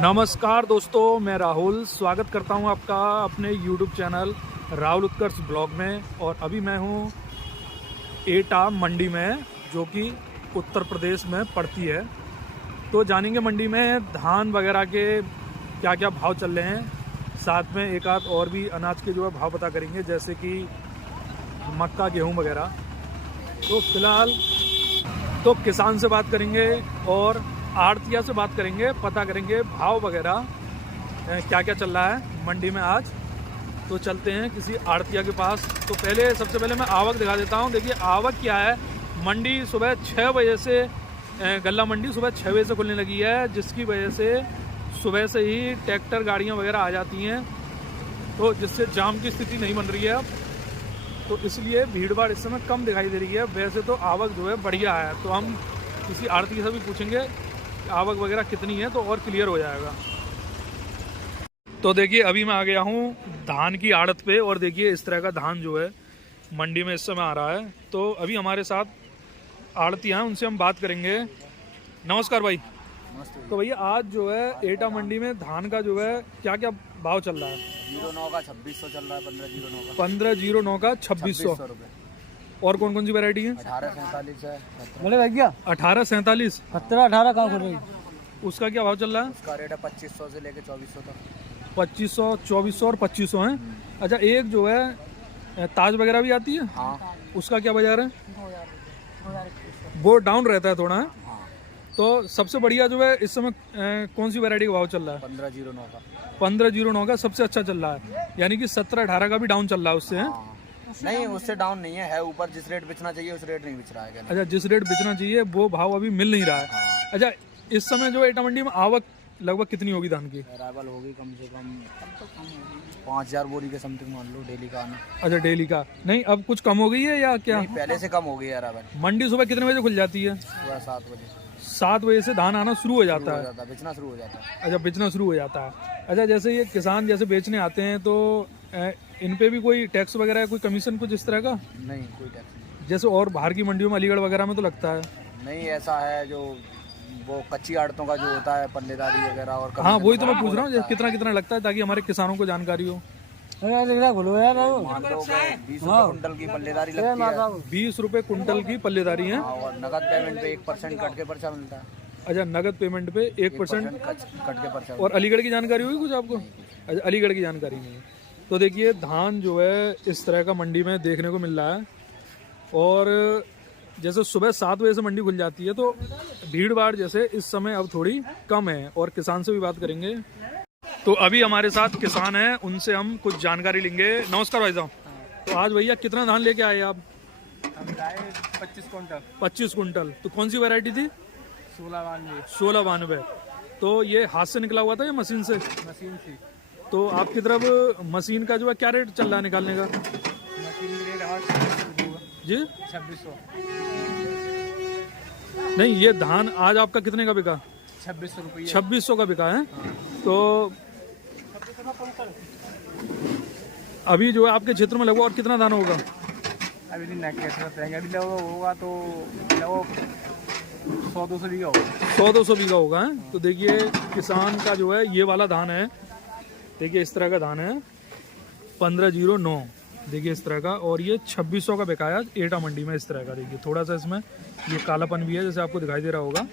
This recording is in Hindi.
नमस्कार दोस्तों, मैं राहुल स्वागत करता हूं आपका अपने YouTube चैनल राहुल उत्कर्ष ब्लॉग में। और अभी मैं हूं एटा मंडी में, जो कि उत्तर प्रदेश में पड़ती है। तो जानेंगे मंडी में धान वगैरह के क्या क्या भाव चल रहे हैं, साथ में एक आध और भी अनाज के जो है भाव पता करेंगे, जैसे कि मक्का, गेहूं वगैरह। तो फिलहाल तो किसान से बात करेंगे और आड़तिया से बात करेंगे, पता करेंगे भाव वगैरह क्या क्या चल रहा है मंडी में आज। तो चलते हैं किसी आड़तिया के पास। तो सबसे पहले मैं आवक दिखा देता हूं। देखिए आवक क्या है। मंडी सुबह 6 बजे से गल्ला मंडी सुबह 6 बजे से खुलने लगी है, जिसकी वजह से सुबह से ही ट्रैक्टर गाड़ियां वगैरह आ जाती हैं, तो जिससे जाम की स्थिति नहीं बन रही है अब। तो इसलिए भीड़ भाड़ इस समय कम दिखाई दे रही है। वैसे तो आवक जो है बढ़िया है। तो हम किसी आड़ती से भी पूछेंगे आवक वगैरह कितनी है, तो और क्लियर हो जाएगा। तो देखिए अभी मैं आ गया हूँ धान की आड़त पे, और देखिए इस तरह का धान जो है मंडी में इस समय आ रहा है। तो अभी हमारे साथ आड़ती हैं, उनसे हम बात करेंगे। नमस्कार भाई। तो भैया आज जो है एटा मंडी में धान का जो है क्या क्या भाव चल रहा है? 09 का 2600 चल रहा है। 1509 का 1509 का 2600 रुपये। और कौन कौन सी वैरायटी है? 1847 है। बोले भैया 1847 18 कहाँ खुल रही? उसका क्या भाव चल रहा है? उसका रेट है 2500 से लेके 2400 तक। 2500, 2400 और 2500 है। अच्छा, एक जो है ताज वगैरह भी आती है, हाँ। उसका क्या बाजार है? वो डाउन रहता है थोड़ा है। हाँ। तो सबसे बढ़िया जो है इस समय कौन सी वैरायटी का भाव चल रहा है? 1509 का 1509 का सबसे अच्छा चल रहा है, यानी कि 17-18 का भी डाउन चल रहा है उससे है? हाँ। नहीं, उससे डाउन नहीं है ऊपर। जिस रेट बेचना चाहिए उस रेट नहीं बेच रहा है क्या? अच्छा, जिस रेट बेचना चाहिए वो भाव अभी मिल नहीं रहा है। हाँ। अच्छा, इस समय जो एटा मंडी में आवक लगभग कितनी होगी धान की? अराइवल होगी कम से कम 5000 बोरी के समथिंग मान लो डेली का आना। अच्छा, डेली का नहीं, अब कुछ कम हो गई है या क्या? नहीं, पहले से कम हो गई है अराइवल। मंडी सुबह कितने बजे खुल जाती है? सुबह 7 बजे 7 बजे से धान आना शुरू हो जाता है। बेचना शुरू हो जाता है। अच्छा, बेचना शुरू हो जाता है। अच्छा, जैसे ये किसान जैसे बेचने आते हैं, तो इन पे भी कोई टैक्स वगैरह है, कोई कमीशन कुछ इस तरह का? नहीं, कोई टैक्स नहीं। जैसे और बाहर की मंडियों में, अलीगढ़ वगैरह में तो लगता है। नहीं, ऐसा है जो वो कच्ची आड़तों का जो होता है पल्लेदारी वगैरह और हाँ, वही तो मैं पूछ रहा हूँ कितना कितना लगता है, ताकि हमारे किसानों को जानकारी हो। मान लो 20 रुपए कुंटल की पल्लेदारी लगती है। 20 रुपए कुंटल की पल्लेदारी है। और नगद पेमेंट पे 1% कट के पर्चा मिलता है। अच्छा, नगद पेमेंट पे 1% कट के पर्चा। और अलीगढ़ की जानकारी होगी कुछ आपको? अच्छा, अलीगढ़ की जानकारी नहीं है। तो देखिए धान जो है इस तरह का मंडी में देखने को मिल रहा है। और जैसे सुबह 7 बजे से मंडी खुल जाती है, तो भीड़ भाड़ जैसे इस समय अब थोड़ी कम है। और किसान से भी बात करेंगे। तो अभी हमारे साथ किसान हैं, उनसे हम कुछ जानकारी लेंगे। नमस्कार भाई साहब। तो आज भैया कितना धान लेके आए आप? 25 कुंटल। 25 कुंटल। तो कौन सी वैरायटी थी? 1692। तो ये हाथ से निकला हुआ था या मशीन से? मशीन थी। तो आपकी तरफ मशीन का जो है क्या रेट चल रहा है निकालने का? मशीन रेट जी 2600। नहीं, ये धान आज आपका कितने का बिका? 2600 रुपये। 2600 का बिका है। तो अभी जो है आपके क्षेत्र में लगभग और कितना धान होगा? अभी अभी होगा तो 100-200 बीघा होगा। 100-200 बीघा होगा है। तो देखिए किसान का जो है ये वाला धान है। देखिए इस तरह का धान है 1509। देखिए इस तरह का। और ये 2600 का बिकाया एटा मंडी में इस तरह का। देखिए थोड़ा सा इसमें ये कालापन भी है, जैसे आपको दिखाई दे रहा होगा।